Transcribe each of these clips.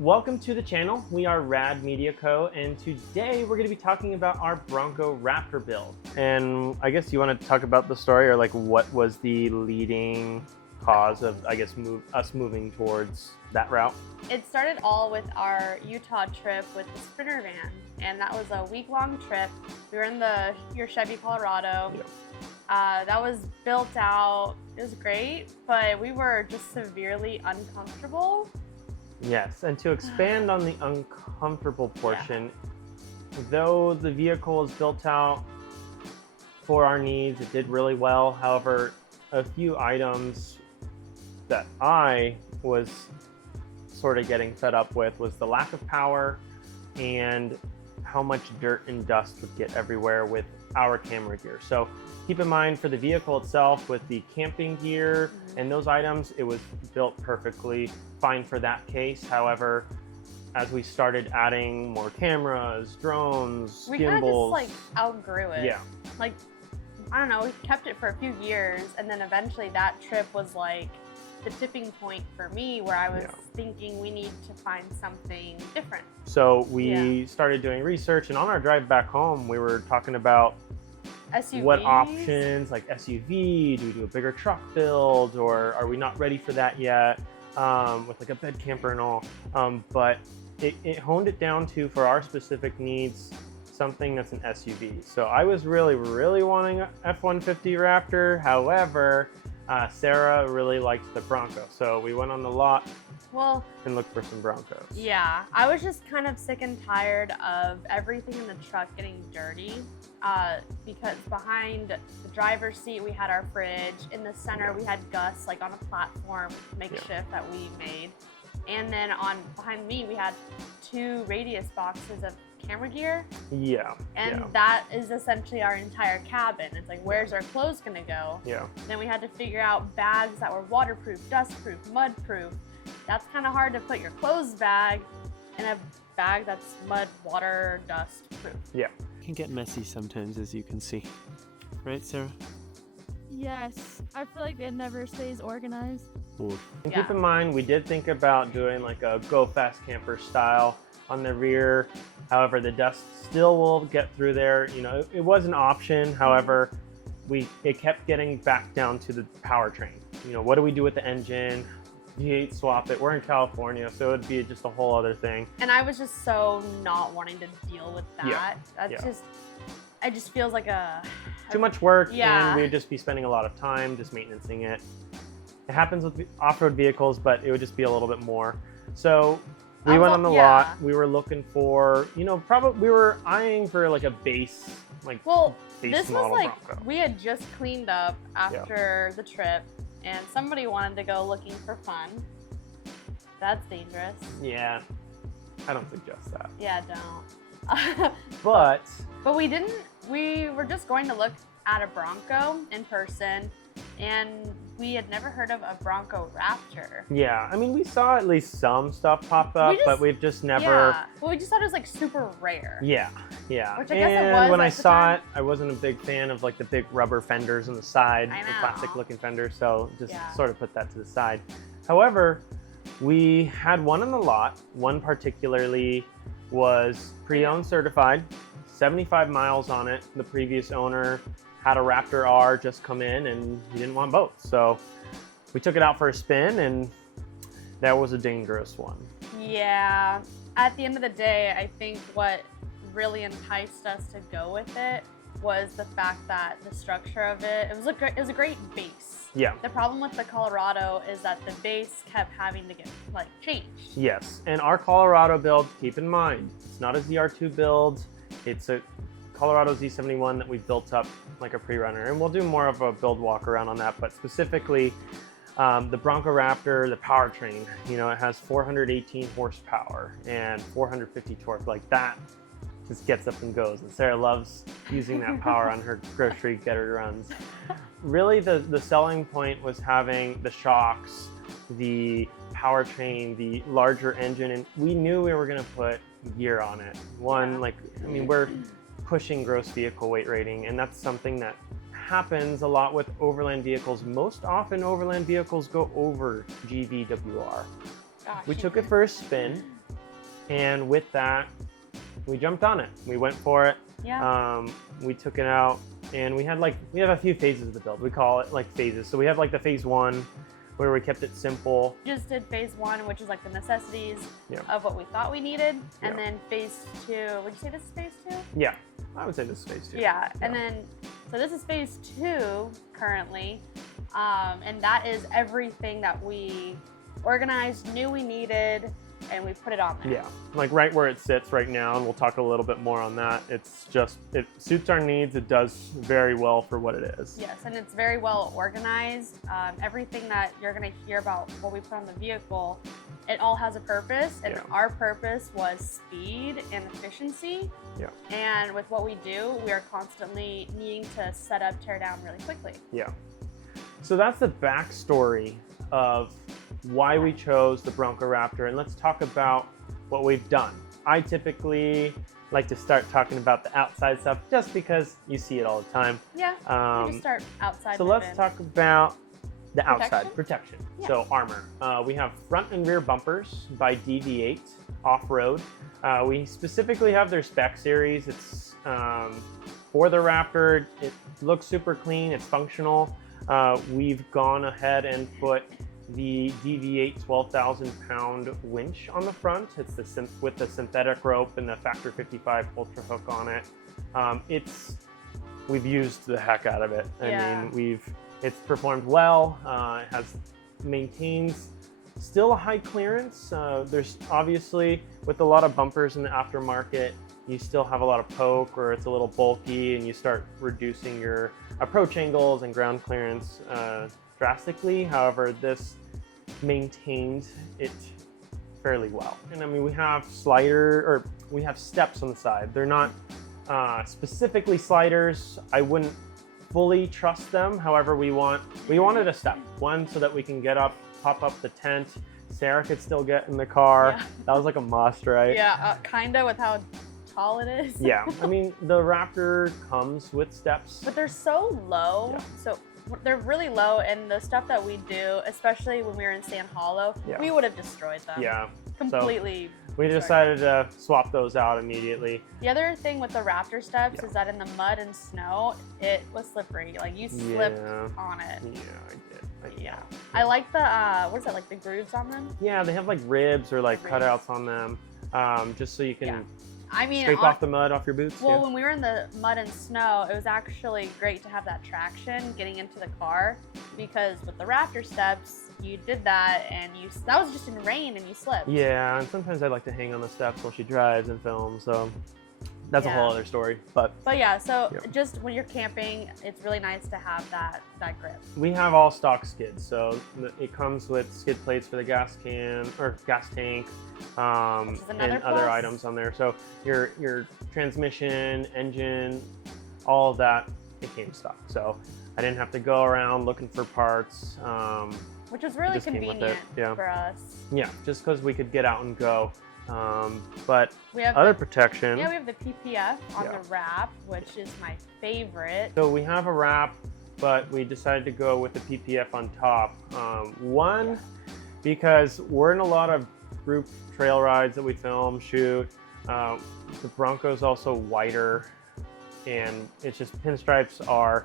Welcome to the channel. We are Rad Media Co. and today we're going to be talking about our Bronco Raptor build. And I guess you want to talk about the story, or like what was the leading cause of, I guess, us moving towards that route? It started all with our Utah trip with the Sprinter van, and that was a week-long trip. We were in your Chevy Colorado. Yep. That was built out. It was great, but we were just severely uncomfortable. Yes, and to expand on the uncomfortable portion, though the vehicle is built out for our needs, it did really well. However, a few items that I was sort of getting fed up with was the lack of power and how much dirt and dust would get everywhere with our camera gear. So keep in mind, for the vehicle itself, with the camping gear and those items, it was built perfectly fine for that case. However, as we started adding more cameras, drones, we gimbals, kind of just like outgrew it. Yeah. Like, I don't know, we kept it for a few years, and then eventually that trip was like the tipping point for me, where I was thinking we need to find something different. So we started doing research, and on our drive back home, we were talking about SUVs? What options, like SUV, do we do a bigger truck build, or are we not ready for that yet, with like a bed camper and all. But it honed it down to, for our specific needs, something that's an SUV. So I was really wanting a F-150 Raptor. However, Sarah really liked the Bronco, so we went on the lot and looked for some Broncos. Yeah, I was just kind of sick and tired of everything in the truck getting dirty, because behind the driver's seat we had our fridge, in the center we had Gus like on a platform makeshift that we made, and then behind me we had 2 radius boxes of camera gear. And that is essentially our entire cabin. It's like, where's our clothes gonna go? Then we had to figure out bags that were waterproof, dustproof, mudproof. That's kind of hard to put your clothes bag in a bag that's mud, water, dust proof. It can get messy sometimes, as you can see. Right, Sarah? Yes, I feel like it never stays organized. And keep in mind, we did think about doing like a go fast camper style on the rear. However, the dust still will get through there. You know, it was an option. However, it kept getting back down to the powertrain. You know, what do we do with the engine? V8 swap it. We're in California, so it would be just a whole other thing. And I was just so not wanting to deal with that. It just feels like too much work, and we'd just be spending a lot of time just maintaining it. It happens with off-road vehicles, but it would just be a little bit more. So we went on the lot. We were looking for, we were eyeing for like a base, this was like Bronco. We had just cleaned up after the trip, and somebody wanted to go looking for fun. That's dangerous. Yeah, I don't suggest that. Yeah, don't. but we didn't. We were just going to look at a Bronco in person, and we had never heard of a Bronco Raptor. Yeah, I mean, we saw at least some stuff pop up, but we've just never... Yeah, well, we just thought it was like super rare. Yeah. Which I guess it was. When I saw it, I wasn't a big fan of like the big rubber fenders on the side, the plastic looking fenders, so just sort of put that to the side. However, we had one on the lot. One particularly was pre-owned certified, 75 miles on it. The previous owner had a Raptor R just come in, and he didn't want both. So we took it out for a spin, and that was a dangerous one. Yeah. At the end of the day, I think what really enticed us to go with it was the fact that the structure of it was a great base. Yeah. The problem with the Colorado is that the base kept having to get changed. Yes, and our Colorado build, keep in mind, it's not a ZR2 build. It's a Colorado Z71 that we built up like a pre-runner, and we'll do more of a build walk around on that. But specifically, the Bronco Raptor, the powertrain, it has 418 horsepower and 450 torque. Like, that just gets up and goes, and Sarah loves using that power on her grocery getter runs. Really, the selling point was having the shocks, the powertrain, the larger engine, and we knew we were going to put gear on it. We're pushing gross vehicle weight rating, and that's something that happens a lot with overland vehicles. Most often overland vehicles go over GVWR. We took it for a spin, And with that, we jumped on it. We went for it. Yeah. We took it out, and we have a few phases of the build. We call it like phases. So we have like the phase 1, where we kept it simple. Just did phase 1, which is like the necessities Yeah. of what we thought we needed, and Yeah. then phase 2. Would you say this is phase 2? Yeah, I would say this is phase 2. Yeah, and then so this is phase 2 currently, and that is everything that we organized, knew we needed, and we put it on there. Yeah, like right where it sits right now, and we'll talk a little bit more on that. It's just, it suits our needs. It does very well for what it is. Yes, and it's very well organized. Everything that you're going to hear about what we put on the vehicle, it all has a purpose, and our purpose was speed and efficiency. Yeah. And with what we do, we are constantly needing to set up, tear down really quickly. Yeah. So that's the backstory of why we chose the Bronco Raptor, and let's talk about what we've done. I typically like to start talking about the outside stuff just because you see it all the time. Yeah, we just start outside. So let's talk about the outside protection. Yeah. So armor. We have front and rear bumpers by DV8 off-road. We specifically have their spec series. It's for the Raptor. It looks super clean. It's functional. We've gone ahead and put the DV8 12,000-pound winch on the front. It's with the synthetic rope and the Factor 55 Ultra hook on it. We've used the heck out of it. I mean, it's performed well. It maintains still a high clearance. There's obviously, with a lot of bumpers in the aftermarket, you still have a lot of poke, or it's a little bulky, and you start reducing your approach angles and ground clearance drastically. However, this maintained it fairly well. And I mean, we have we have steps on the side. They're not specifically sliders. I wouldn't fully trust them. However, we wanted a step. One, so that we can get up, pop up the tent. Sarah could still get in the car. Yeah. That was like a must, right? Yeah, kinda with how tall it is. Yeah, I mean, the Raptor comes with steps. But they're so low. Yeah. So they're really low, and the stuff that we do, especially when we were in Sand Hollow, we would have destroyed them. Yeah. Completely. So we decided to swap those out immediately. The other thing with the Raptor steps is that in the mud and snow, it was slippery. Like, you slipped on it. Yeah, I did. Yeah. I like the, what is that, like the grooves on them? Yeah, they have like ribs or like cutouts on them, just so you can scrape off the mud off your boots. Well, when we were in the mud and snow, it was actually great to have that traction getting into the car, because with the Raptor steps, you did that and that was just in rain and you slipped. Yeah, and sometimes I like to hang on the steps while she drives and films, so that's a whole other story. But yeah, so just when you're camping, it's really nice to have that grip. We have all stock skids, so it comes with skid plates for the gas can or gas tank, and other items on there. So your transmission, engine, all of that, it came stock. So I didn't have to go around looking for parts. Which is really convenient for us. Yeah, just because we could get out and go. But we have other protection. Yeah, we have the PPF on the wrap, which is my favorite. So we have a wrap, but we decided to go with the PPF on top. One, because we're in a lot of group trail rides that we film, shoot. The Bronco's also wider, and it's just pinstripes are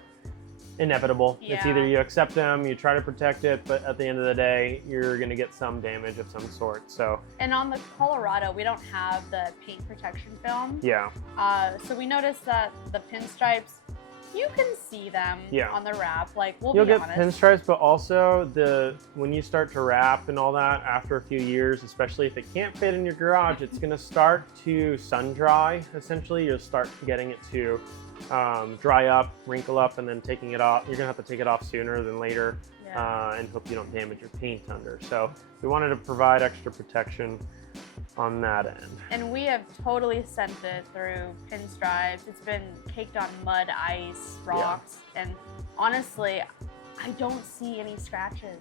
inevitable. Yeah. It's either you accept them, you try to protect it, but at the end of the day, you're going to get some damage of some sort. So. And on the Colorado, we don't have the paint protection film. Yeah. So we noticed that the pinstripes, you can see them on the wrap. Like, you'll get pinstripes, but also when you start to wrap and all that after a few years, especially if it can't fit in your garage, it's going to start to sun dry. Essentially, you'll start getting it to dry up, wrinkle up, and then taking it off. You're gonna have to take it off sooner than later, and hope you don't damage your paint under. So we wanted to provide extra protection on that end. And we have totally sent it through pinstripes. It's been caked on mud, ice, rocks, and honestly, I don't see any scratches.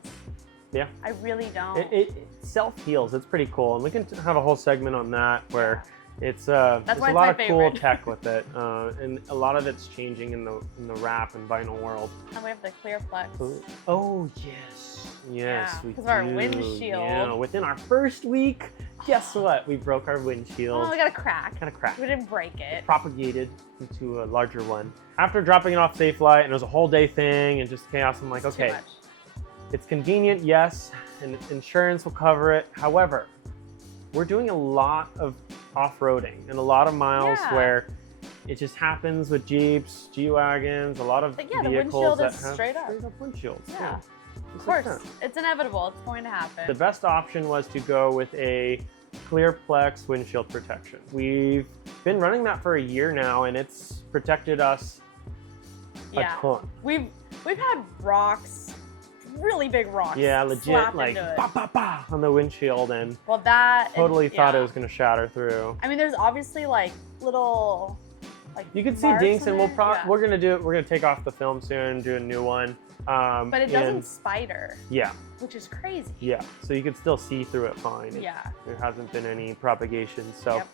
Yeah. I really don't. It self-heals. It's pretty cool, and we can have a whole segment on that where there's a lot of cool tech with it, and a lot of it's changing in the wrap and vinyl world. And we have the clear flex. Oh yes, we do. Because our windshield. Yeah, within our first week, guess what? We broke our windshield. Oh, we got a crack. Kind of cracked. We didn't break it. It propagated into a larger one. After dropping it off Safe Flight, and it was a whole day thing and just chaos, I'm like, It's okay, too much. it's convenient, yes, and insurance will cover it. However, we're doing a lot of off-roading and a lot of miles Yeah. where it just happens with Jeeps, G-Wagons, a lot of But yeah, the vehicles windshield that is have straight up. windshields. Yeah. Just Of like course, that. it's inevitable. It's going to happen. The best option was to go with a Clearplex windshield protection. We've been running that for a year now, and it's protected us a ton. We've had rocks, really big rocks. Yeah, legit, slapped like into it. bah, bah, bah, on the windshield, and Well, that totally thought yeah. it was going to shatter through. I mean, there's obviously like little, like You can see marks dinks, in and we'll it. Yeah. we're gonna take off the film soon, do a new one. But it doesn't and- spider, Yeah, which is crazy. yeah. So you can still see through it fine. Yeah. There hasn't been any propagation. So Yep.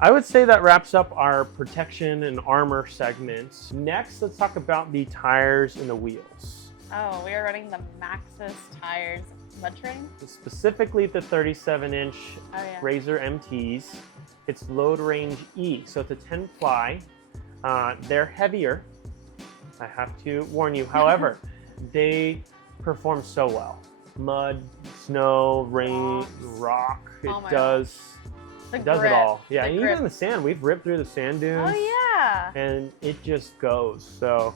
I would say that wraps up our protection and armor segments. Next, let's talk about the tires and the wheels. Oh, we are running the Maxxis tires mud terrain. Specifically the 37-inch Oh yeah. Razor MTs. It's Load Range E, so it's a 10 ply. They're heavier, I have to warn you. However, they perform so well. Mud, snow, rain, rock. It Oh my does. The It does grip. it all. Yeah, The and grip. even the sand. We've ripped through the sand dunes. Oh yeah. And it just goes. So,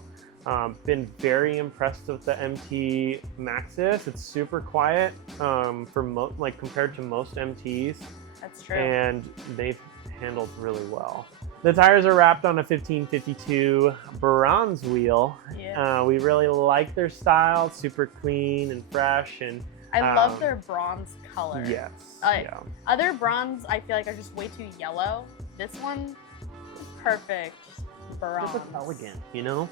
been very impressed with the MT Maxxis. It's super quiet for like compared to most MTs, That's true. and they've handled really well. The tires are wrapped on a 1552 bronze wheel. Yeah. We really like their style. It's super clean and fresh, and I love their bronze color. yes, Like, yeah. Other bronze, I feel like are just way too yellow. This one, perfect bronze. Just look elegant, you know?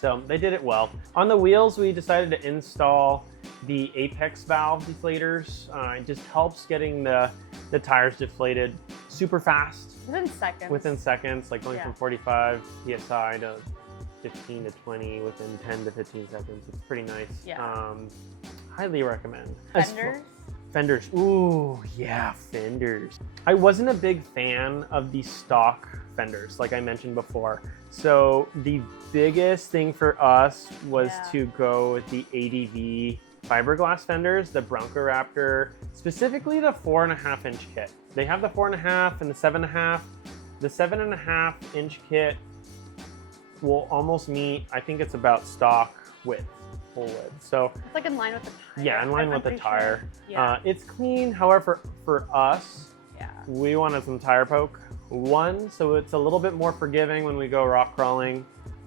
So they did it well. On the wheels, we decided to install the apex valve deflators. It just helps getting the tires deflated super fast. Within seconds. Like going Yeah. from 45 PSI to 15 to 20 within 10 to 15 seconds. It's pretty nice. Yeah. Highly recommend. Fenders. Fenders. Ooh, yeah, fenders. I wasn't a big fan of the stock fenders, like I mentioned before. So the biggest thing for us was Yeah. to go with the ADV fiberglass fenders, the Bronco Raptor, specifically the 4.5 inch kit. They have the 4.5 and the 7.5. The 7.5 inch kit will almost meet, I think it's about stock width, full width. So It's like in line with the tire. yeah, in line with the pretty tire. Sure. Yeah. It's clean. However, for us, Yeah. we wanted some tire poke. One, so it's a little bit more forgiving when we go rock crawling.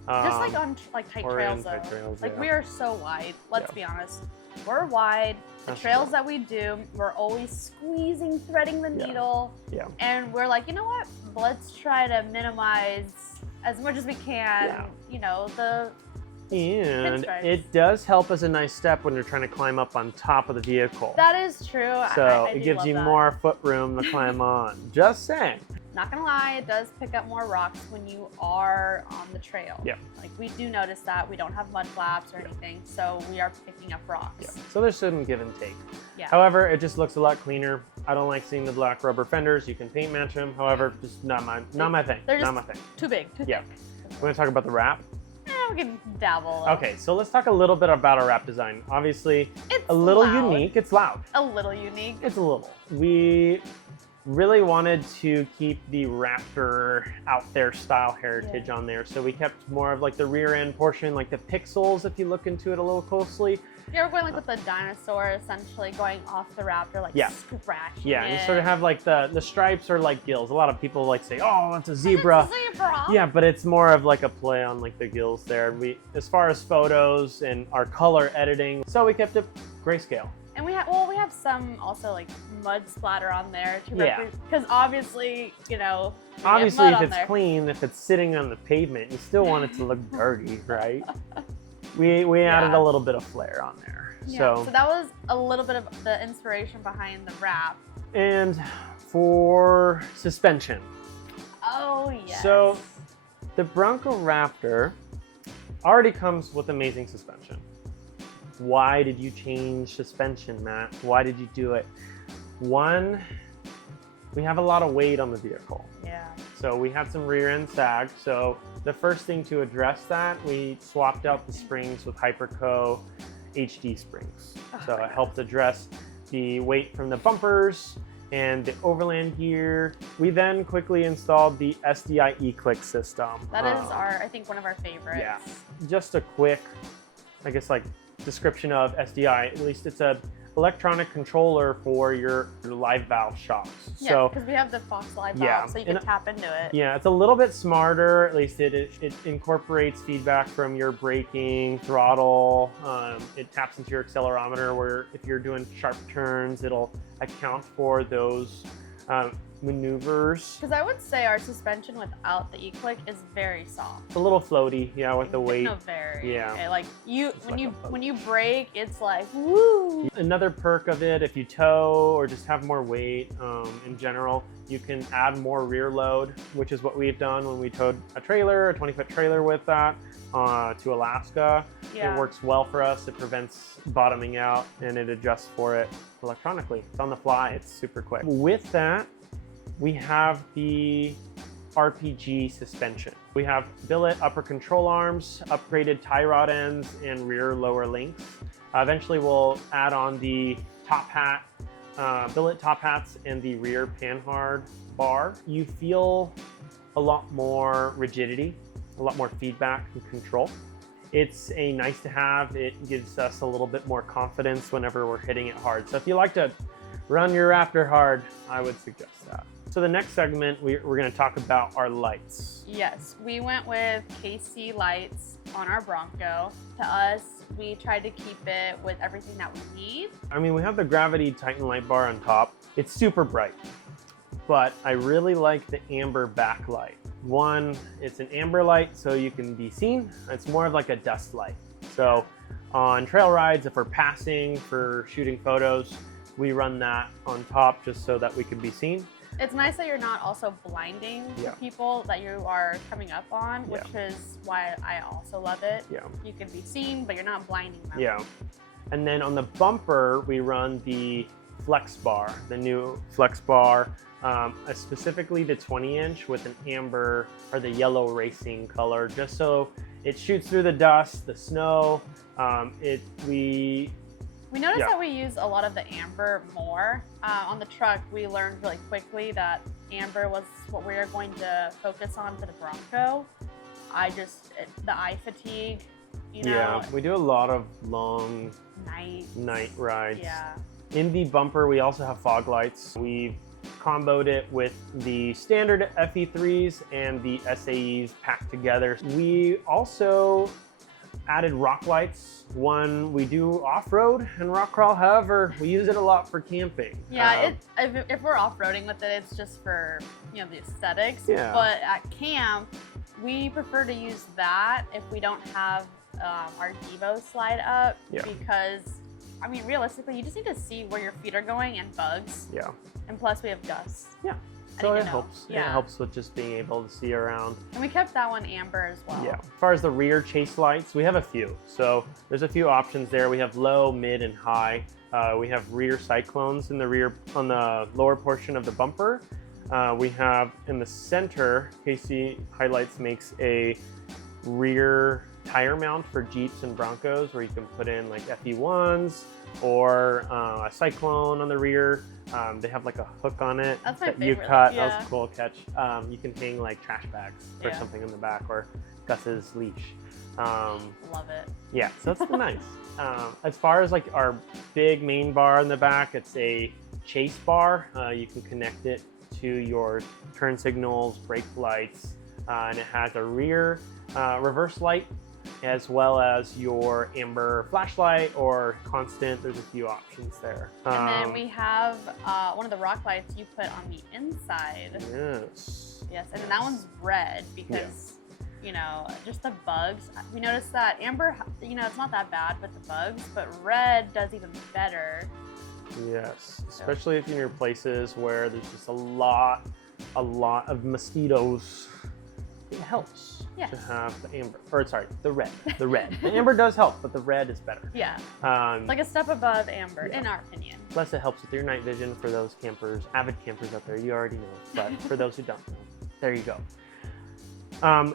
Just like on like tight or trails in though. tight trails, Like yeah. we are so wide. Let's Yeah. be honest. We're wide. The That's trails true. that we do, we're always squeezing, threading the Yeah. needle. Yeah. And we're like, you know what? Let's try to minimize as much as we can. Yeah. You know, the And pinstripes. it does help as a nice step when you're trying to climb up on top of the vehicle. that is true. So I it do gives love you that. more foot room to climb on. Just saying. Not gonna lie, it does pick up more rocks when you are on the trail. Yeah. Like we do notice that we don't have mud flaps or anything, so we are picking up rocks. Yeah. So there's some give and take. Yeah. However, it just looks a lot cleaner. I don't like seeing the black rubber fenders. You can paint match them. However, just not my thing. They're Not just my thing. too big. Too Yeah. thick. We're gonna talk about the wrap. We can dabble. though. Okay, so let's talk a little bit about our wrap design. Obviously, It's a little loud. unique. It's loud. A little unique. It's a little. We really wanted to keep the Raptor out there style heritage on there. So we kept more of like the rear end portion, like the pixels, if you look into it a little closely. Yeah, we're going like with the dinosaur, essentially going off the Raptor, like Yeah. scratching Yeah, and it. you sort of have like the stripes are like gills. A lot of people like say, oh, that's a zebra. It's a zebra. Yeah, but it's more of like a play on like the gills there. We, as far as photos and our color editing, so we kept it grayscale. And we have some also like mud splatter on there to Yeah. because obviously, you know, we get Obviously, mud if on it's there. clean, if it's sitting on the pavement, you still want it to look dirty, right? We added Yeah. a little bit of flair on there. Yeah, So, so that was a little bit of the inspiration behind the wrap. and for suspension. Oh yes. So the Bronco Raptor already comes with amazing suspension. Why did you change suspension, Matt? Why did you do it? One, we have a lot of weight on the vehicle. Yeah. So we had some rear end sag. So the first thing to address that, we swapped out the springs with Hyperco HD springs. So it helped address the weight from the bumpers and the Overland gear. We then quickly installed the SDI E-Click system. That is I think one of our favorites. Yeah. Just a quick, I guess, like description of SDI. At least it's a electronic controller for your live valve shocks. Yeah, because we have the Fox Live valve, so you can tap into it. Yeah, it's a little bit smarter. At least it incorporates feedback from your braking, throttle. It taps into your accelerometer, where if you're doing sharp turns, it'll account for those maneuvers. Because I would say our suspension without the E-Click is very soft. It's a little floaty, yeah, with the weight. No, very. Yeah. Okay, like when you brake, it's like woo. Another perk of it, if you tow or just have more weight in general, you can add more rear load, which is what we've done when we towed a 20-foot trailer with that to Alaska. Yeah. It works well for us. It prevents bottoming out, and it adjusts for it electronically. It's on the fly. It's super quick. With that, we have the RPG suspension. We have billet upper control arms, upgraded tie rod ends, and rear lower links. Eventually we'll add on the top hat, billet top hats, and the rear panhard bar. You feel a lot more rigidity, a lot more feedback and control. It's a nice to have. It gives us a little bit more confidence whenever we're hitting it hard. So if you like to run your Raptor hard, I would suggest that. So the next segment, we're going to talk about our lights. Yes, we went with KC lights on our Bronco. To us, we tried to keep it with everything that we need. I mean, we have the Gravity Titan light bar on top. It's super bright, but I really like the amber backlight. One, it's an amber light, so you can be seen. It's more of like a dust light. So on trail rides, if we're passing for shooting photos, we run that on top just so that we can be seen. It's nice that you're not also blinding the people that you are coming up on, which is why I also love it. Yeah. You can be seen, but you're not blinding them. Yeah. And then on the bumper, we run the Flex Bar, the new Flex Bar, specifically the 20-inch with an amber or the yellow racing color, just so it shoots through the dust, the snow. We noticed that we use a lot of the amber more. On the truck, we learned really quickly that amber was what we were going to focus on for the Bronco. The eye fatigue, you know. Yeah, we do a lot of long night rides. Yeah. In the bumper, we also have fog lights. We've comboed it with the standard FE3s and the SAEs packed together. We also added rock lights. One, we do off-road and rock crawl, however, we use it a lot for camping. Yeah, if we're off-roading with it, it's just for, you know, the aesthetics. Yeah. But at camp, we prefer to use that if we don't have our Devo slide up, because, I mean, realistically, you just need to see where your feet are going and bugs. Yeah. And plus, we have dust. Yeah. So it helps. Yeah. It helps with just being able to see around. And we kept that one amber as well. Yeah. As far as the rear chase lights, we have a few. So there's a few options there. We have low, mid, and high. We have rear cyclones in the rear on the lower portion of the bumper. We have in the center, KC Highlights makes a rear tire mount for Jeeps and Broncos, where you can put in like FE1s or a cyclone on the rear. They have like a hook on it that you cut. Yeah. That was a cool catch. You can hang like trash bags or something in the back, or Gus's leash. Love it. Yeah, so it's nice. As far as like our big main bar in the back, it's a chase bar. You can connect it to your turn signals, brake lights, and it has a rear reverse light, as well as your amber flashlight or constant. There's a few options there. And then we have one of the rock lights you put on the inside. Yes. Yes, and then that one's red because, you know, just the bugs. We noticed that amber, you know, it's not that bad with the bugs, but red does even better. Yes, especially if you're near places where there's just a lot of mosquitoes. it helps Yes. to have the amber, or sorry, the red. The red. The amber does help, but the red is better. Yeah. It's like a step above amber, yeah. in our opinion. Plus, it helps with your night vision for those campers, avid campers out there. You already know, but for those who don't know, there you go.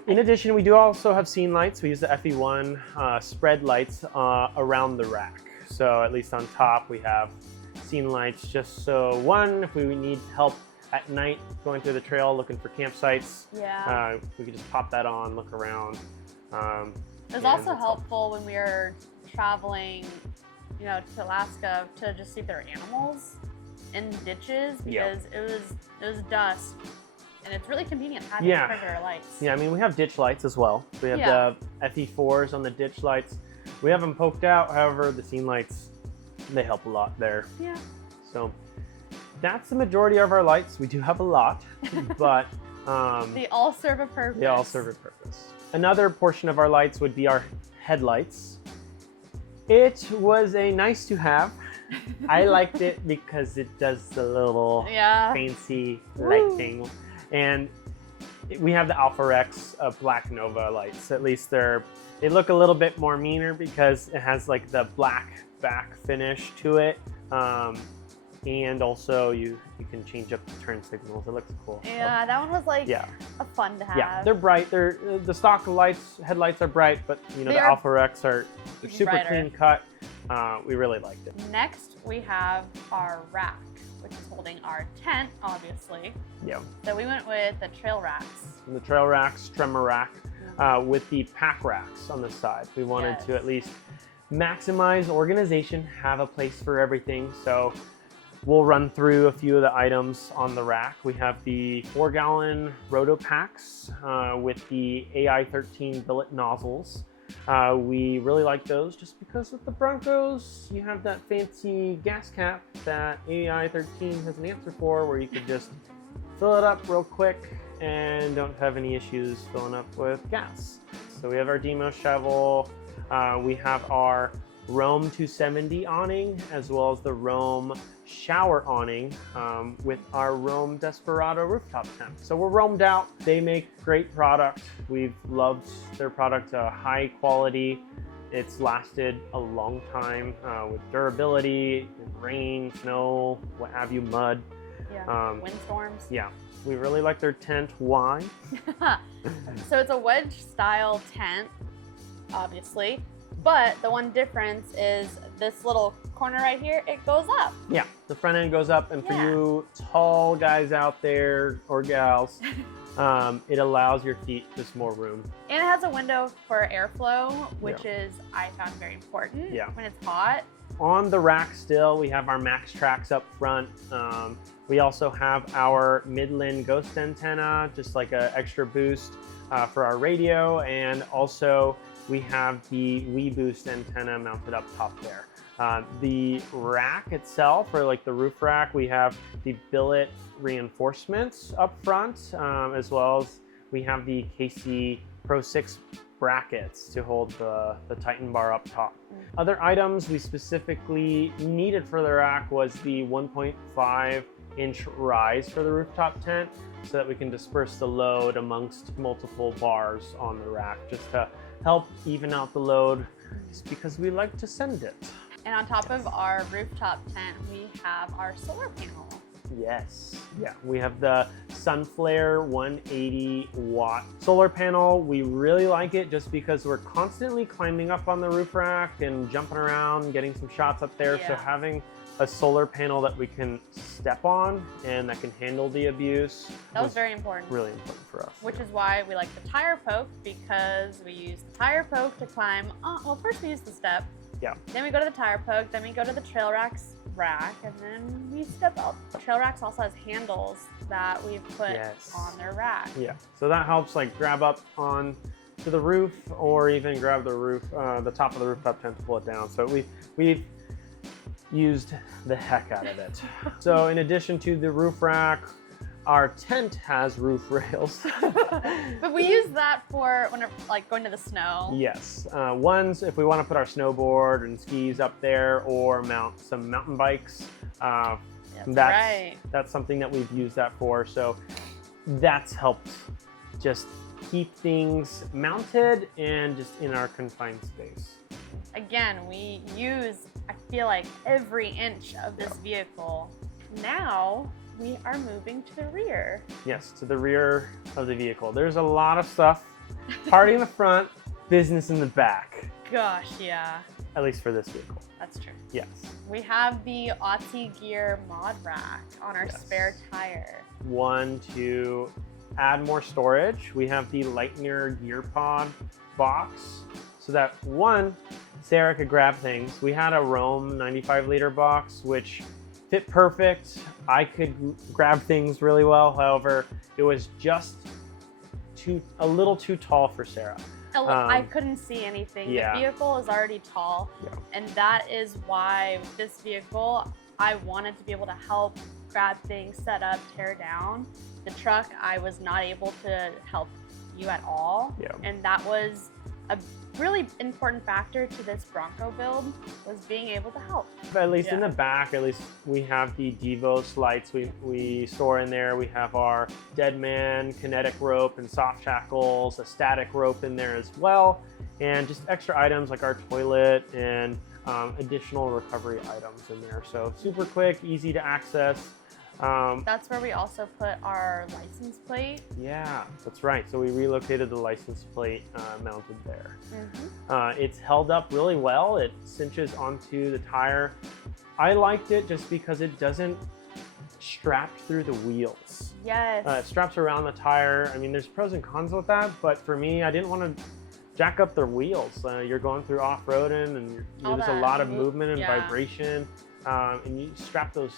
In addition, we do also have scene lights. We use the FE1 spread lights around the rack. So at least on top, we have scene lights just so one, if we need help at night going through the trail looking for campsites, Yeah. we could just pop that on, look around. It was also helpful when we were traveling, you know, to Alaska to just see if there were animals in ditches because it was dusk. And it's really convenient having regular lights. Yeah, I mean, we have ditch lights as well. We have the FE4s on the ditch lights. We have them poked out. However, the scene lights, they help a lot there. Yeah. So that's the majority of our lights. We do have a lot, but they all serve a purpose. They all serve a purpose. Another portion of our lights would be our headlights. It was a nice to have. I liked it because it does the little fancy light thing. And we have the Alpha Rex Black Nova lights. At least they look a little bit more meaner because it has like the black back finish to it. And also you can change up the turn signals. It looks cool. Yeah, that one was like a fun to have. Yeah, they're bright. The stock headlights are bright, but you know the Alpha Rex are super clean cut. We really liked it. Next, we have our rack, which is holding our tent, obviously. Yeah. So we went with the trail racks. The trail racks, tremor rack, with the pack racks on the side. We wanted to at least maximize organization, have a place for everything. So we'll run through a few of the items on the rack. We have the 4-gallon roto packs with the AI-13 billet nozzles. We really like those just because with the Broncos, you have that fancy gas cap that AI-13 has an answer for, where you could just fill it up real quick and don't have any issues filling up with gas. So we have our demo shovel. We have our Roam 270 awning, as well as the Roam shower awning with our Roam Desperado rooftop tent. So we're roamed out. They make great product. We've loved their product, high quality. It's lasted a long time with durability, rain, snow, what have you, mud. Yeah, windstorms. Yeah, we really like their tent. Why? So it's a wedge style tent, obviously. But the one difference is this little corner right here, it goes up. Yeah, the front end goes up, and for you tall guys out there, or gals, it allows your feet just more room. And it has a window for airflow, which is, I found, very important when it's hot. On the rack still, we have our Max Tracks up front. We also have our Midland Ghost antenna, just like an extra boost for our radio, and also we have the WeBoost antenna mounted up top there. The rack itself, or like the roof rack, we have the billet reinforcements up front, as well as we have the KC Pro 6 brackets to hold the Titan bar up top. Other items we specifically needed for the rack was the 1.5-inch rise for the rooftop tent, so that we can disperse the load amongst multiple bars on the rack, just to help even out the load, just because we like to send it. And on top of our rooftop tent, we have our solar panel. Yes, yeah, we have the Sunflare 180 watt solar panel. We really like it just because we're constantly climbing up on the roof rack and jumping around, getting some shots up there. So having a solar panel that we can step on and that can handle the abuse. That was very important. Really important for us. Which is why we like the tire poke, because we use the tire poke to climb. Well, first we use the step. Yeah. Then we go to the tire poke. Then we go to the trail rack, and then we step up. The trail racks also has handles that we've put on their rack. Yeah. So that helps like grab up on to the roof, or even grab the roof, the top of the rooftop tent to pull it down. So we've used the heck out of it. So in addition to the roof rack, our tent has roof rails. But we use that for when like going to the snow. Yes. Ones, if we want to put our snowboard and skis up there, or mount some mountain bikes. That's something that we've used that for. So that's helped just keep things mounted and just in our confined space. Again, we use, I feel like, every inch of this vehicle. Now we are moving to the rear. Yes, to the rear of the vehicle. There's a lot of stuff. Party in the front, business in the back. Gosh, yeah. At least for this vehicle. That's true. Yes. We have the Aussie Gear mod rack on our spare tire. One, to add more storage. We have the Lightner gear pod box so that one, Sarah could grab things. We had a Rome 95-liter box, which fit perfect. I could grab things really well. However, it was just a little too tall for Sarah. I couldn't see anything. Yeah. The vehicle is already tall, and that is why with this vehicle, I wanted to be able to help grab things, set up, tear down. The truck, I was not able to help you at all, and that was a really important factor to this Bronco build, was being able to help. But at least in the back, at least we have the Devos lights we store in there. We have our Deadman kinetic rope and soft shackles, a static rope in there as well, and just extra items like our toilet and additional recovery items in there. So super quick, easy to access. That's where we also put our license plate. Yeah, that's right. So we relocated the license plate mounted there. It's held up really well. It cinches onto the tire. I liked it just because it doesn't strap through the wheels. Yes. It straps around the tire. I mean, there's pros and cons with that, but for me, I didn't want to jack up the wheels. You're going through off-roading and there's a lot of movement and vibration, and you strap those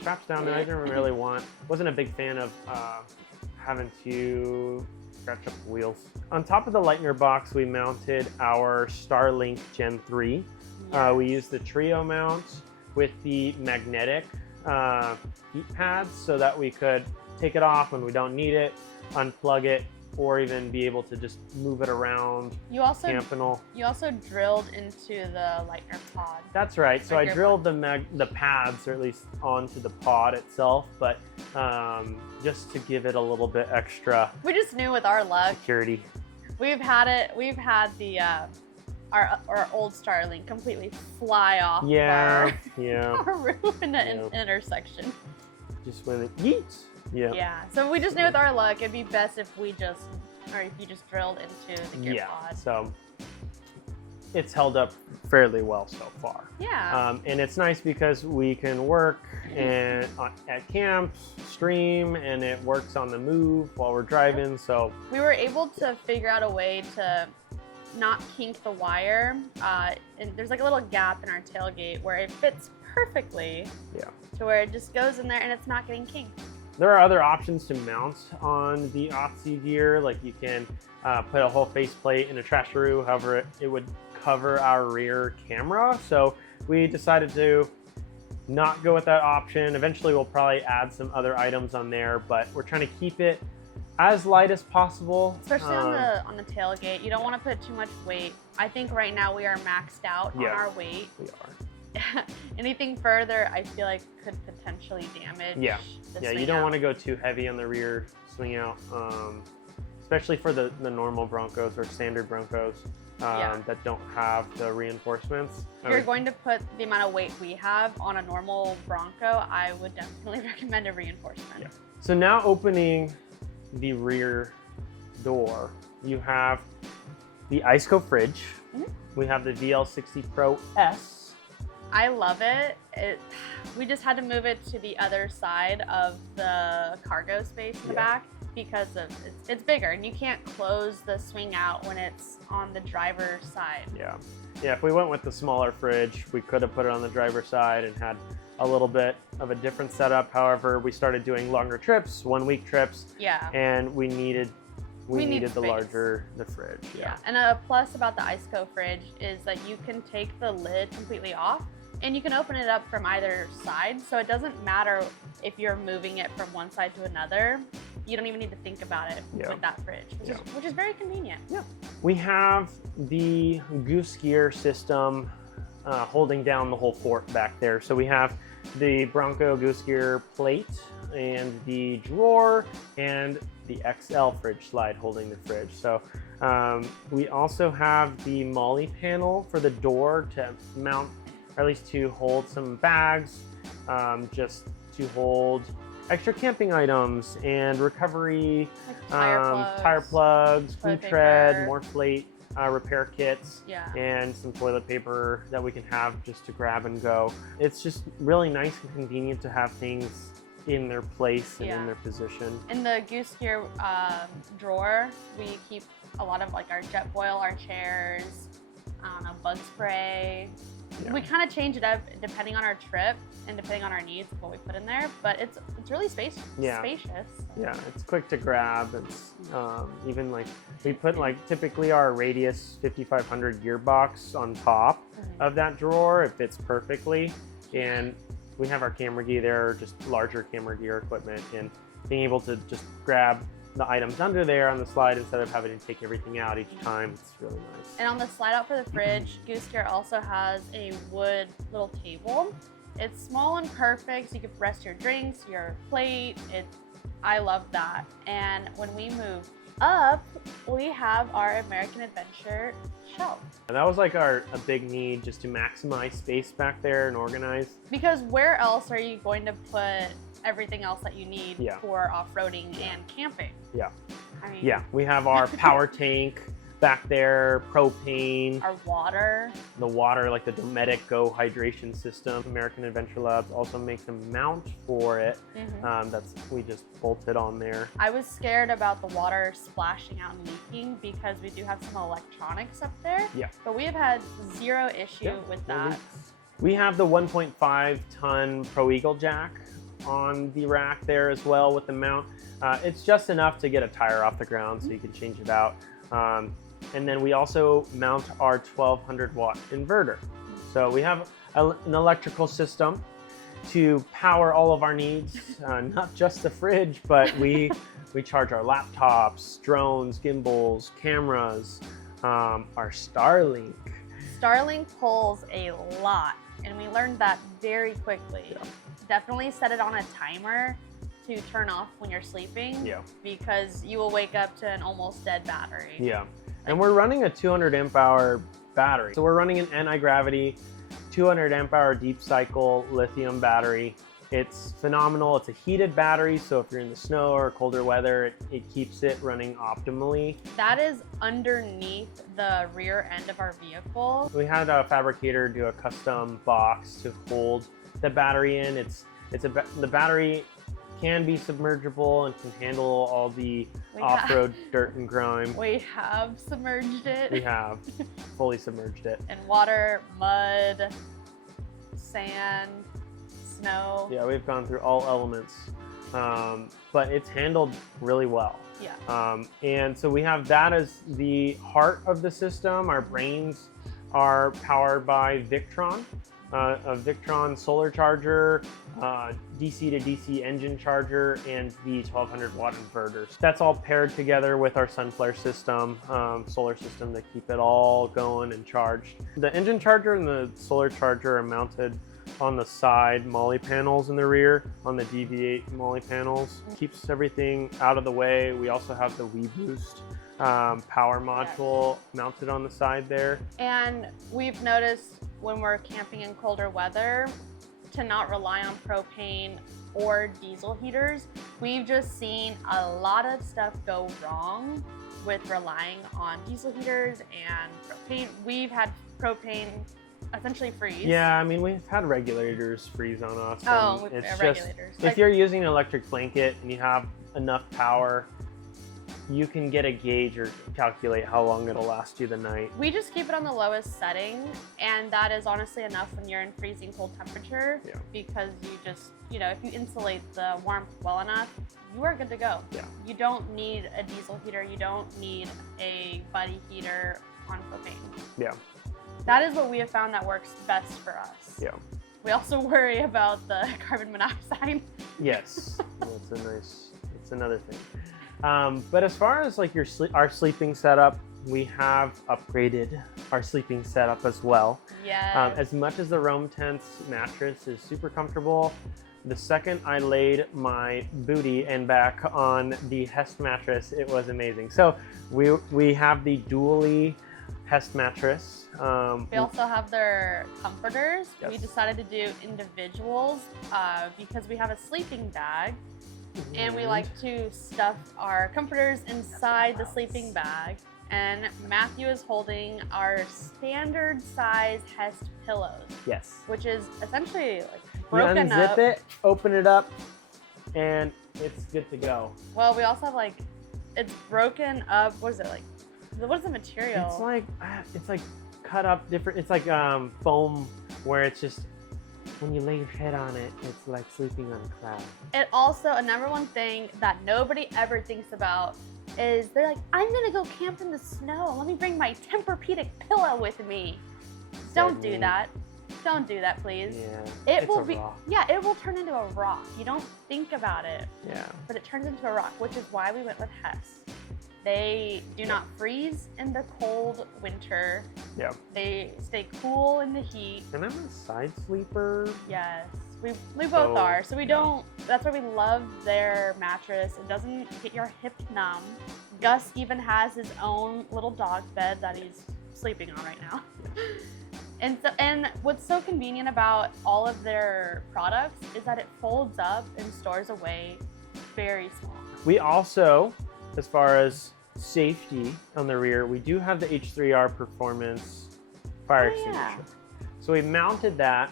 straps down there. I didn't really wasn't a big fan of having to scratch up the wheels. On top of the Lightner box, we mounted our Starlink Gen 3. We used the trio mount with the magnetic heat pads so that we could take it off when we don't need it, unplug it, or even be able to just move it around. You also drilled into the Lightner pod. That's right. So I drilled the pads, or at least onto the pod itself, but just to give it a little bit extra. We just knew with our luck, security. We've had the our old Starlink completely fly off our roof in the intersection. Just when it yeets. Yeah. So we just knew with our luck, it'd be best if you just drilled into the gear pod. So it's held up fairly well so far. Yeah. And it's nice because we can work at camps, stream, and it works on the move while we're driving. So we were able to figure out a way to not kink the wire. And there's like a little gap in our tailgate where it fits perfectly. To where it just goes in there and it's not getting kinked. There are other options to mount on the Aussie gear, like you can put a whole faceplate in a trasheroo, however it would cover our rear camera. So we decided to not go with that option. Eventually we'll probably add some other items on there, but we're trying to keep it as light as possible. Especially on the tailgate. You don't want to put too much weight. I think right now we are maxed out on our weight. We are. Anything further, I feel like could potentially damage. You don't want to go too heavy on the rear swing out, especially for the normal Broncos or standard Broncos that don't have the reinforcements. If you're going to put the amount of weight we have on a normal Bronco, I would definitely recommend a reinforcement. So now opening the rear door, you have the Iceco fridge. We have the VL60 Pro S. I love it. We just had to move it to the other side of the cargo space in the back because it's bigger and you can't close the swing out when it's on the driver's side. Yeah, if we went with the smaller fridge, we could have put it on the driver's side and had a little bit of a different setup. However, we started doing longer trips, 1 week trips, and we needed the fridge. And a plus about the Iceco fridge is that you can take the lid completely off and you can open it up from either side. So it doesn't matter if you're moving it from one side to another. You don't even need to think about it with that fridge, which is very convenient. We have the goose gear system holding down the whole fort back there. So we have the Bronco goose gear plate and the drawer, and the XL fridge slide holding the fridge. So we also have the MOLLE panel for the door to mount, or at least to hold some bags, just to hold extra camping items and recovery, Like tire plugs, food toilet tread, paper. more plate repair kits, Yeah. and some toilet paper that we can have just to grab and go. It's just really nice and convenient to have things in their place and in their position. In the Goose Gear drawer, we keep a lot of like our jet boil, our chairs, bug spray. Yeah. We kind of change it up depending on our trip and depending on our needs of what we put in there, but it's really spacious. Yeah. Yeah, it's quick to grab. It's even like we put like typically our Radius 5500 gearbox on top of that drawer. It fits perfectly, and we have our camera gear there, just larger camera gear equipment, and being able to just grab the items under there on the slide instead of having to take everything out each time. It's really nice. And on the slide out for the fridge, Goose Gear also has a wood little table. It's small and perfect, so you can rest your drinks, your plate. I love that. And when we move up, we have our American Adventure shelf. And that was like a big need, just to maximize space back there and organize. Because where else are you going to put everything else that you need for off-roading and camping? Yeah. I mean, Yeah, we have our power tank back there, propane, our water. the water, like the Dometic Go hydration system. American Adventure Labs also makes a mount for it. We just bolted on there. I was scared about the water splashing out and leaking because we do have some electronics up there. Yeah. But we have had zero issue with that. We have the 1.5 ton Pro Eagle jack on the rack there as well with the mount. It's just enough to get a tire off the ground so you can change it out. And then we also mount our 1200 watt inverter. So we have an electrical system to power all of our needs, not just the fridge, but we charge our laptops, drones, gimbals, cameras, our Starlink. Starlink pulls a lot, and we learned that very quickly. Yeah. Definitely set it on a timer to turn off when you're sleeping, because you will wake up to an almost dead battery. Yeah, and we're running a 200 amp hour battery. So we're running an anti-gravity 200 amp hour deep cycle lithium battery. It's phenomenal. It's a heated battery, so if you're in the snow or colder weather, it keeps it running optimally. That is underneath the rear end of our vehicle. We had a fabricator do a custom box to hold the battery in. The battery can be submergible and can handle all the off-road dirt and grime. We have submerged it. We have fully submerged it. In water, mud, sand, snow. Yeah, we've gone through all elements, but it's handled really well. Yeah. And so we have that as the heart of the system. Our brains are powered by Victron, a Victron solar charger, DC to DC engine charger, and the 1200 watt inverters. That's all paired together with our Sunflare system, solar system, to keep it all going and charged. The engine charger and the solar charger are mounted on the side MOLLE panels in the rear, on the DV8 MOLLE panels. Keeps everything out of the way. We also have the WeBoost power module mounted on the side there. And we've noticed when we're camping in colder weather to not rely on propane or diesel heaters. We've just seen a lot of stuff go wrong with relying on diesel heaters and propane. We've had propane essentially freeze. Yeah, I mean, we've had regulators freeze on us. Oh, with it's regulators. Just, if you're using an electric blanket and you have enough power, you can get a gauge or calculate how long it'll last you the night. We just keep it on the lowest setting, and that is honestly enough when you're in freezing cold temperature, because you just, if you insulate the warmth well enough, you are good to go. Yeah. You don't need a diesel heater. You don't need a buddy heater on propane. Yeah. That is what we have found that works best for us. Yeah. We also worry about the carbon monoxide. Yes, it's another thing. But as far as like our sleeping setup, we have upgraded our sleeping setup as well. Yeah. As much as the Roam Tent's mattress is super comfortable, the second I laid my booty and back on the Hest mattress, it was amazing. So we have the dually Hest mattress. We also have their comforters. Yes. We decided to do individuals because we have a sleeping bag, and we like to stuff our comforters inside the sleeping bag. And Matthew is holding our standard size Hest pillows. Yes. Which is essentially like You broken unzip up. it, open it up, and it's good to go. Well, we also have like, it's broken up. What is it like? What is the material? It's like cut up different. It's like foam where it's just when you lay your head on it, it's like sleeping on a cloud. It also, a number one thing that nobody ever thinks about is they're like, I'm gonna go camp in the snow. Let me bring my Tempur-Pedic pillow with me. Don't do that. Don't do that, please. Yeah. It will be. Yeah, it will turn into a rock. You don't think about it. Yeah. But it turns into a rock, which is why we went with Hess. They do not freeze in the cold winter. Yeah. They stay cool in the heat. And I'm a side sleeper. Yes, we both are. So we don't, that's why we love their mattress. It doesn't get your hip numb. Gus even has his own little dog bed that he's sleeping on right now. And what's so convenient about all of their products is that it folds up and stores away very small. We also, as far as safety on the rear, we do have the H3R Performance fire extinguisher. So we mounted that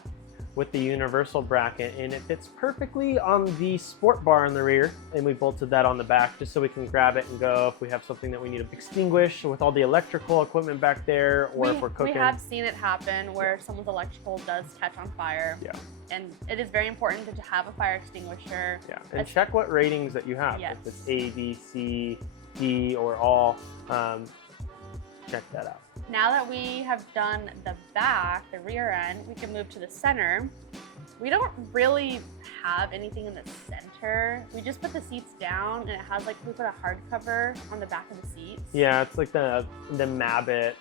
with the universal bracket, and it fits perfectly on the sport bar in the rear, and we bolted that on the back just so we can grab it and go if we have something that we need to extinguish with all the electrical equipment back there, or if we're cooking. We have seen it happen where someone's electrical does catch on fire. Yeah. And it is very important to have a fire extinguisher. Yeah, and check what ratings that you have. Yes. If it's A, B, C, D, or all, check that out. Now that we have done the back, the rear end, we can move to the center. We don't really have anything in the center. We just put the seats down, and it has like, we put a hardcover on the back of the seats. Yeah, it's like the Mabit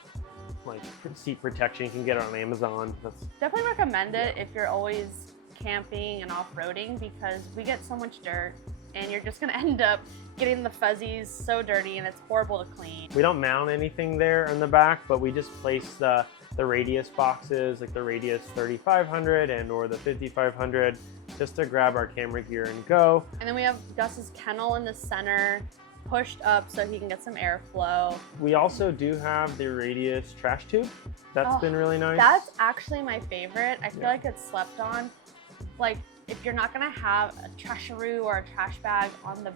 like seat protection. You can get it on Amazon. That's definitely recommend it if you're always camping and off-roading, because we get so much dirt, and you're just gonna end up getting the fuzzies so dirty, and it's horrible to clean. We don't mount anything there in the back, but we just place the radius boxes, like the radius 3500 and or the 5500, just to grab our camera gear and go. And then we have Gus's kennel in the center, pushed up so he can get some airflow. We also do have the radius trash tube. That's been really nice. That's actually my favorite. I feel like it's slept on. Like, if you're not gonna have a trasharoo or a trash bag on the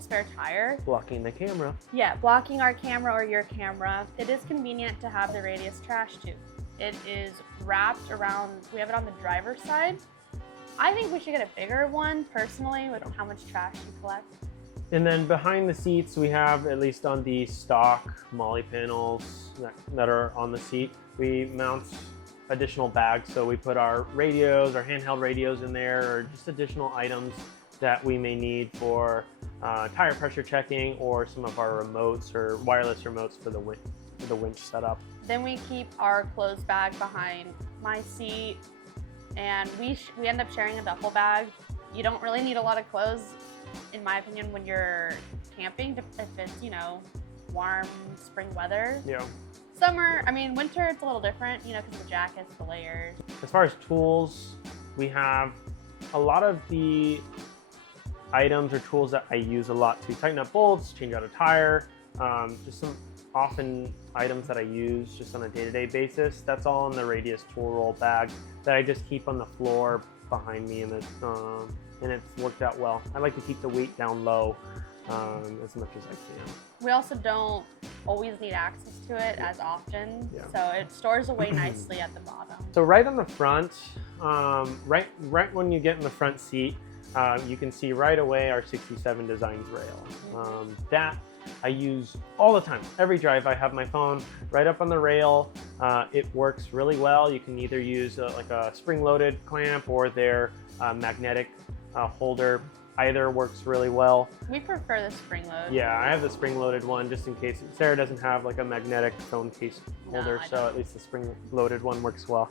spare tire. Blocking the camera. Yeah, blocking our camera or your camera. It is convenient to have the radius trash tube. It is wrapped around, we have it on the driver's side. I think we should get a bigger one, personally, with how much trash you collect. And then behind the seats, we have, at least on the stock MOLLE panels that are on the seat, we mount additional bags. So we put our radios, our handheld radios in there, or just additional items that we may need for tire pressure checking, or some of our remotes or wireless remotes for the winch setup. Then we keep our clothes bag behind my seat, and we end up sharing a duffel bag. You don't really need a lot of clothes, in my opinion, when you're camping, if it's, you know, warm spring weather. Yeah. Summer, I mean, winter, it's a little different, you know, because of the jackets, the layers. As far as tools, we have a lot of the items or tools that I use a lot to tighten up bolts, change out a tire, just some often items that I use just on a day-to-day basis. That's all in the radius tool roll bag that I just keep on the floor behind me, and it's worked out well. I like to keep the weight down low as much as I can. We also don't always need access to it as often, so it stores away nicely at the bottom. So right on the front, right when you get in the front seat, you can see right away our 67 Designs rail. That I use all the time. Every drive I have my phone right up on the rail. It works really well. You can either use like a spring-loaded clamp or their magnetic holder. Either works really well. We prefer the spring load. Yeah, I have the spring-loaded one just in case. Sarah doesn't have like a magnetic phone case holder, so at least the spring-loaded one works well.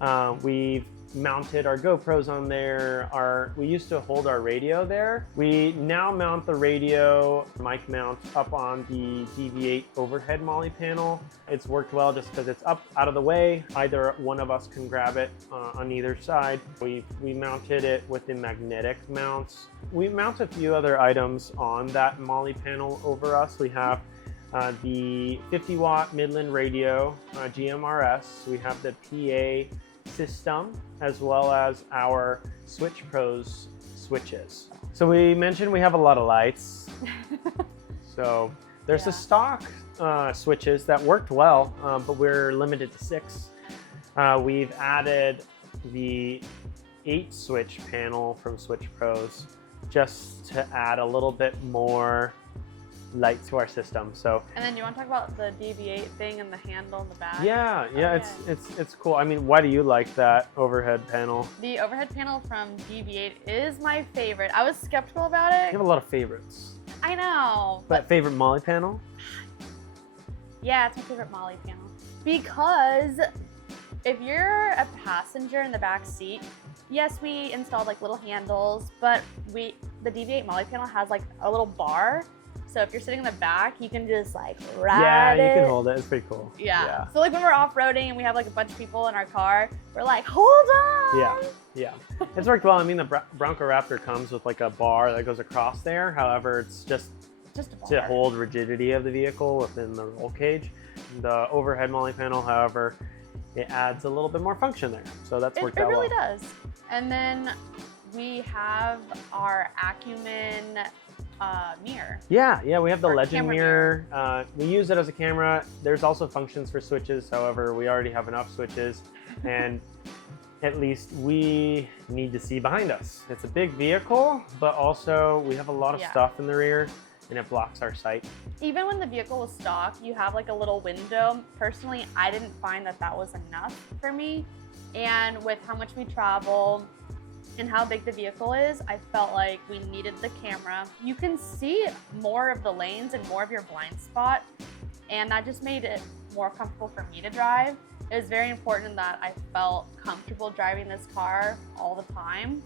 Yeah. We've mounted our GoPros on there. We used to hold our radio there. We now mount the radio mic mount up on the DV8 overhead molly panel. It's worked well just because it's up out of the way. Either one of us can grab it on either side. We mounted it with the magnetic mounts. We mount a few other items on that molly panel over us. We have the 50 watt Midland radio, GMRS. We have the PA system, as well as our Switch Pros switches. So we mentioned we have a lot of lights. So there's the stock switches that worked well, but we're limited to 6. We've added the 8 switch panel from Switch Pros just to add a little bit more light to our system. So, and then you want to talk about the DV8 thing and the handle in the back? Yeah, it's cool. I mean, why do you like that overhead panel? The overhead panel from DV8 is my favorite. I was skeptical about it. You have a lot of favorites. I know. But favorite molly panel? Yeah, it's my favorite molly panel. Because if you're a passenger in the back seat, yes, we installed like little handles, but the DV8 molly panel has like a little bar. So if you're sitting in the back, you can just like ride it. Yeah, you can hold it. It's pretty cool. Yeah. So like when we're off-roading and we have like a bunch of people in our car, we're like, hold on. Yeah. It's worked well. I mean, the Bronco Raptor comes with like a bar that goes across there. However, it's just a bar to hold rigidity of the vehicle within the roll cage. The overhead molly panel, however, it adds a little bit more function there. So that's worked out well. It really does. And then we have our Acumen mirror. Yeah, we have the Legend mirror. We use it as a camera. There's also functions for switches. However, we already have enough switches, and at least we need to see behind us. It's a big vehicle, but also we have a lot of stuff in the rear, and it blocks our sight. Even when the vehicle was stock, you have like a little window. Personally, I didn't find that was enough for me. And with how much we travel and how big the vehicle is, I felt like we needed the camera. You can see more of the lanes and more of your blind spot, and that just made it more comfortable for me to drive. It was very important that I felt comfortable driving this car all the time,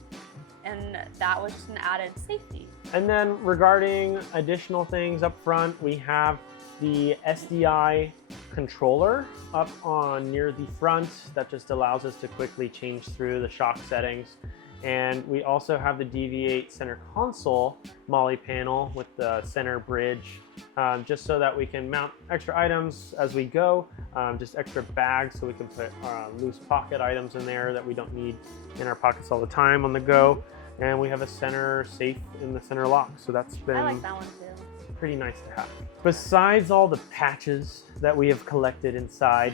and that was just an added safety. And then regarding additional things up front, we have the SDI controller up on near the front that just allows us to quickly change through the shock settings. And we also have the DV8 center console molly panel with the center bridge, just so that we can mount extra items as we go, just extra bags so we can put loose pocket items in there that we don't need in our pockets all the time on the go. And we have a center safe in the center lock, so that's been I like that one too. Pretty nice to have. Besides all the patches that we have collected inside,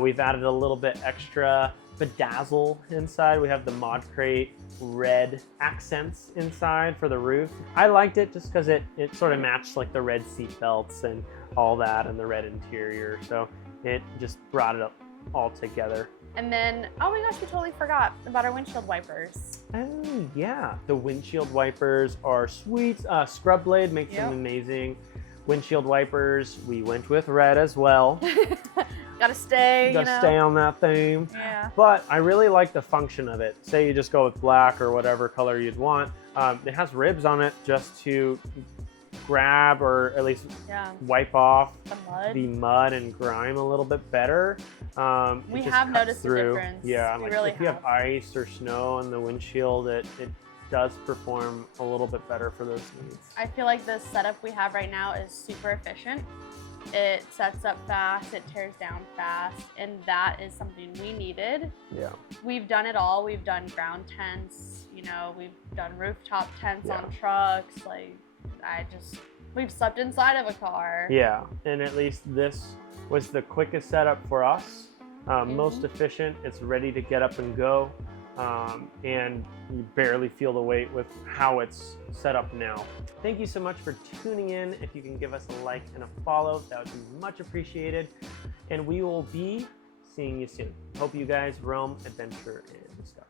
we've added a little bit extra bedazzle inside. We have the Mod Crate red accents inside for the roof. I liked it just because it sort of matched like the red seat belts and all that and the red interior. So it just brought it up all together. And then, oh my gosh, we totally forgot about our windshield wipers. Oh yeah, the windshield wipers are sweet. Scrub Blade makes them amazing. Windshield wipers, we went with red as well. Gotta stay, Gotta stay on that theme. Yeah. But I really like the function of it. Say you just go with black or whatever color you'd want. It has ribs on it just to grab or at least wipe off the mud and grime a little bit better. We have noticed a difference. Yeah, we like really if you have ice or snow on the windshield, it does perform a little bit better for those needs. I feel like the setup we have right now is super efficient. It sets up fast, it tears down fast, and that is something we needed. Yeah. We've done it all. We've done ground tents, we've done rooftop tents on trucks. Like, we've slept inside of a car. Yeah, and at least this was the quickest setup for us, most efficient. It's ready to get up and go, and you barely feel the weight with how it's set up now. Thank you so much for tuning in. If you can give us a like and a follow, that would be much appreciated. And we will be seeing you soon. Hope you guys roam, adventure, and stuff.